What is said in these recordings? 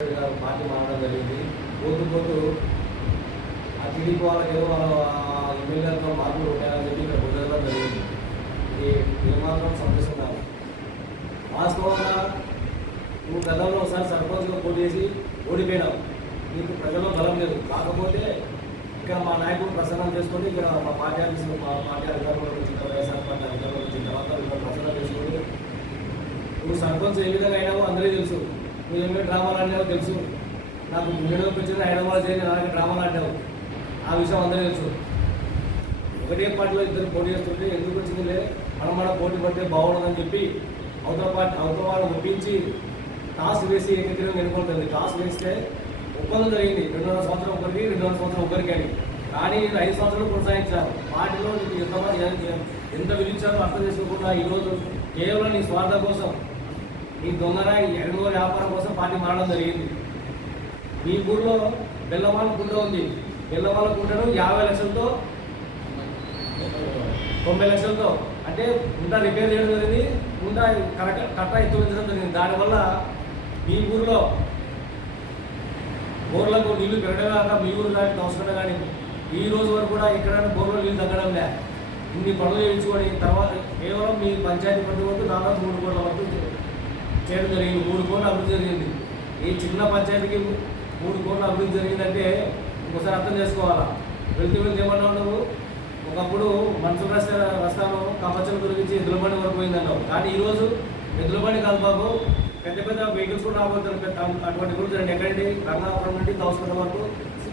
మాట పార్టీ మారడం జరిగింది. పోతూ పోతూ ఆ టీడీపీ వాళ్ళకి ఏదో వాళ్ళ ఎమ్మెల్యేలతో మార్పులు ఉంటాయని చెప్పి ఇక్కడ కుదరడం జరిగింది. ఇది ఏమాత్రం సంతోషంగా వాస్తవంగా నువ్వు గతంలో ఒకసారి సర్పంచ్గా పోటీ చేసి ఓడిపోయినావు. నీకు ప్రజల్లో బలం లేదు. కాకపోతే ఇక్కడ మా నాయకుడు ప్రసన్నం చేసుకొని ఇక్కడ మా పార్టీ ఆఫీసులు మా పార్టీ అధికారంలో వచ్చిన వైఎస్ఆర్ పార్టీ అధికారంలో వచ్చిన తర్వాత ఇక్కడ ప్రసన్నం చేసుకొని నువ్వు సర్పంచ్ ఏ విధంగా అయినావో అందరికీ తెలుసు. నువ్వు ఏమేమి డ్రామాలు ఆడినావో తెలుసు. నాకు మీడియాకి వచ్చింది హైదరాబాద్ చేయని అలాగే డ్రామాలు ఆడినావు. ఆ విషయం అందరూ తెలుసు. ఒకటే పార్టీలో ఇద్దరు పోటీ చేస్తుంటే ఎందుకు వచ్చిందిలే? మనం మన పోటీ పడితే బాగుండదని చెప్పి అవతల పార్టీ అవతల వాళ్ళు ఒప్పించి టాస్ వేసి ఏకగ్రీవం వెళ్ళిపోతుంది టాస్ వేస్తే ఒప్పందం జరిగింది. రెండున్నర సంవత్సరం ఒకరికి రెండున్నర సంవత్సరం ఒకరికి అని. కానీ నేను ఐదు సంవత్సరాలు కొనసాగించాను. పార్టీలో నీకు ఎంత- ఎంత విధించాలో అర్థం చేసుకోకుండా ఈరోజు కేవలం నీ స్వార్థం కోసం ఈ దొంగన ఎన్నో వ్యాపారం కోసం పార్టీ మారడం జరిగింది. మీ ఊళ్ళో బెల్లవాళ్ళ కుంట ఉంది. బెల్లవాళ్ళ గుండెను యాభై లక్షలతో తొంభై లక్షలతో అంటే గుంట రిపేర్ చేయడం జరిగింది. గుంట కరెక్ట్ కట్ట ఎత్తుపించడం జరిగింది. దానివల్ల మీ ఊర్లో బోర్లకు నీళ్ళు పెరగడం కాక మీ ఊరు కానీ అవసరం కానీ ఈ రోజు వరకు కూడా ఎక్కడైనా బోర్లో నీళ్ళు తగ్గడం లే. ఇన్ని పనులు చేయించుకొని తర్వాత కేవలం మీ పంచాయతీ పరిధి వరకు దాదాపు మూడు కోట్ల వరకు చేయడం జరిగింది. మూడు కోట్లు అభివృద్ధి జరిగింది. ఈ చిన్న పంచాయతీకి మూడు కోట్లు అభివృద్ధి జరిగిందంటే ఒకసారి అర్థం చేసుకోవాలా? వెళ్తూ వెళ్తే ఏమన్నా ఉండవు. ఒకప్పుడు మనుషుల రస్తా రస్తాను కపచలు గురించి ఎద్దులబండి వరకు పోయిందన్నావు కానీ ఈరోజు ఎద్దులబండి కాదు బాబు. పెద్ద పెద్ద వెహికల్స్ కూడా రాబోతున్నారు. అటువంటి కూడా జరిగింది ఎక్కడండి రంగాపురం నుండి దోసుకున్న వరకు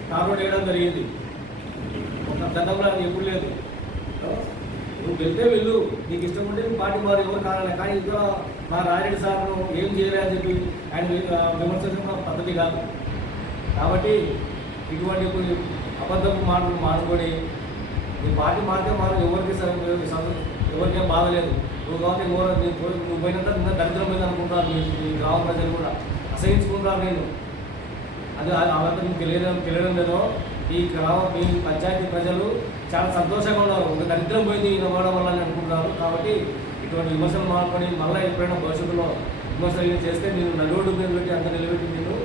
కార్ రోడ్ వేయడం జరిగింది. ఒక గతంలో అది ఎప్పుడు లేదు. నువ్వు వెళ్తే వెళ్ళు. నీకు ఇష్టం ఉంటే నువ్వు పార్టీ మారు ఎవరు కావాలి కానీ ఇక్కడ మా రాజరెడ్డి సార్ను ఏం చేయలే అని చెప్పి ఆయన విమర్శించడం పద్ధతి కాదు. కాబట్టి ఇటువంటి కొన్ని అబద్ధపు మాటలు మానుకొని నీ పార్టీ మారితే మారు ఎవరికి సరే సంత- ఎవరికేం బాధలేదు నువ్వు కాబట్టి ఎవరు నీ నువ్వు పోయినంత నిన్న దరిద్రం పోయింది అనుకుంటారు మీ గ్రామ ప్రజలు కూడా. అసహించుకుంటారు నేను అది అవంతా అబద్ధం మీకు తెలియడం తెలియడం లేదో ఈ గ్రామ మీ పంచాయతీ ప్రజలు చాలా సంతోషంగా ఉన్నారు. ఒక దరిద్రం పోయింది ఈయన పోవడం వల్ల అని అనుకుంటున్నారు. కాబట్టి ఇటువంటి విమర్శలు మానుకొని మళ్ళీ ఎప్పుడైనా భవిష్యత్తులో విమర్శలు చేస్తే నేను నలుగురు మీద పెట్టి అంత నిలబెట్టి నేను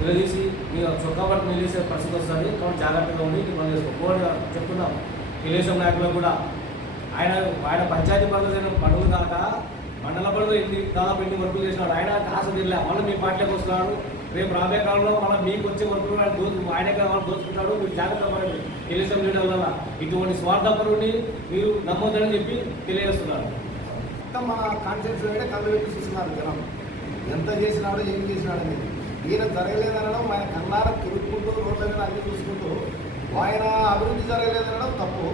నిలదీసి మీరు చొక్కా పట్టు నిలిసే పరిస్థితి వస్తుంది. కాబట్టి జాగ్రత్తగా ఉండి మనం చేసుకోవాలి చెప్తున్నాం తెలుగుదేశం నాయకులు కూడా ఆయన ఆయన పంచాయతీ పనులు పనులు కాక మండల పనులు ఎన్ని దాదాపు ఎన్ని వర్కులు చేసినాడు. ఆయన ఆశ తిరలే మళ్ళీ మీ పార్టీలోకి వస్తున్నాడు. రేపు రాబోయే కాలంలో మనం మీకు వచ్చే వర్కులు ఆయన దోచు ఆయనే కావాలి దోచుకుంటాడు. మీరు జాగ్రత్త పడండి. తెలుగుదేశం లీడర్ వల్ల ఇటువంటి స్వార్థపరుని మీరు నమ్మొద్దని చెప్పి తెలియజేస్తున్నారు. మొత్తం మన కాన్షియన్స్ అంటే కళ్ళు పెట్టి చూస్తున్నారు జనం. ఎంత చేసినాడో ఏం చేసినాడు అనేది ఈయన జరగలేదనడం ఆయన కన్నార తిరుగుకుంటూ రోడ్ల మీద అన్ని చూసుకుంటూ ఆయన అభివృద్ధి జరగలేదనడం తప్పు.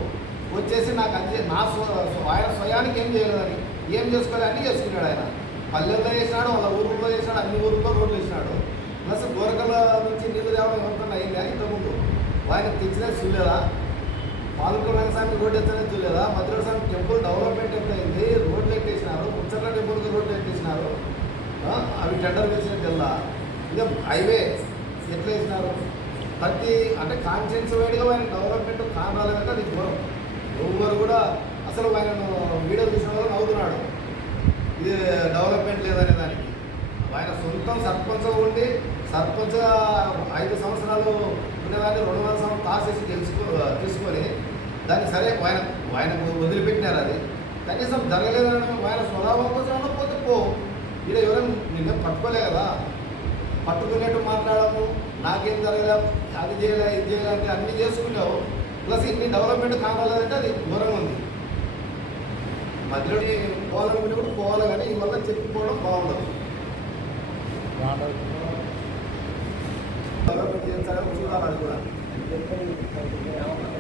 వచ్చేసి నాకు అది నా స్వ ఆయన స్వయానికి ఏం చేయలేదని ఏం చేసుకోవాలి అన్నీ చేసుకున్నాడు ఆయన. పల్లెల్లో చేసినాడు వాళ్ళ ఊరులో చేసినాడు అన్ని ఊర్లో రోడ్లు వేసినాడు. ప్లస్ గోరకల నుంచి నీళ్ళు తేవడం ఎవరికన్నా అయింది అని ఇంతకుముందు ఆయన తెచ్చినది చూడలేదా? పాలకుల రంగస్వామి రోడ్డు ఎత్తనే చూడలేదా? మధుర స్వామి టెంపుల్ డెవలప్మెంట్ ఎంత అయింది? రోడ్లు ఎక్కేసినారు ముచ్చట్ల టెంపుల్కి రోడ్లు ఎక్కేసినారు అవి టెండర్ వేసినట్టు వెళ్ళా ఇంకా హైవే ఎట్లా వేసినారు? ప్రతి అంటే కాన్షియన్స్ వైడ్గా ఆయన డెవలప్మెంట్ కారణాలంటే అది దూరం ఎవరు కూడా అసలు ఆయన వీడియో చూసిన వాళ్ళు నవ్వుతున్నాడు ఇది డెవలప్మెంట్ లేదనే దానికి ఆయన సొంతం సర్పంచ్ ఉండి సర్పంచ్ ఐదు సంవత్సరాలు ఉండేదాన్ని రెండు వందల సంవత్సరం తాసేసి తెలుసుకో తీసుకొని దాన్ని సరే ఆయన ఆయనకు వదిలిపెట్టినారు అది. కనీసం జరగలేదని ఆయన స్వభావం కోసం అనకపోతే పో. ఈడ ఎవరైనా నిన్నే పట్టుకోలే కదా. పట్టుకునేట్టు మాట్లాడము నాకేం జరగలే అది చేయలే ఇది చేయలే అంటే అన్నీ చేసుకున్నావు. ప్లస్ ఇన్ని డెవలప్మెంట్ కావాలంటే అది దూరంగా ఉంది. మధ్యలో పోవాలనుకుంటే కూడా పోవాలి కానీ ఈ వల్ల చెప్పుకోవడం బాగుండదు. డెవలప్మెంట్ చేయించాలని చూడాలి అది కూడా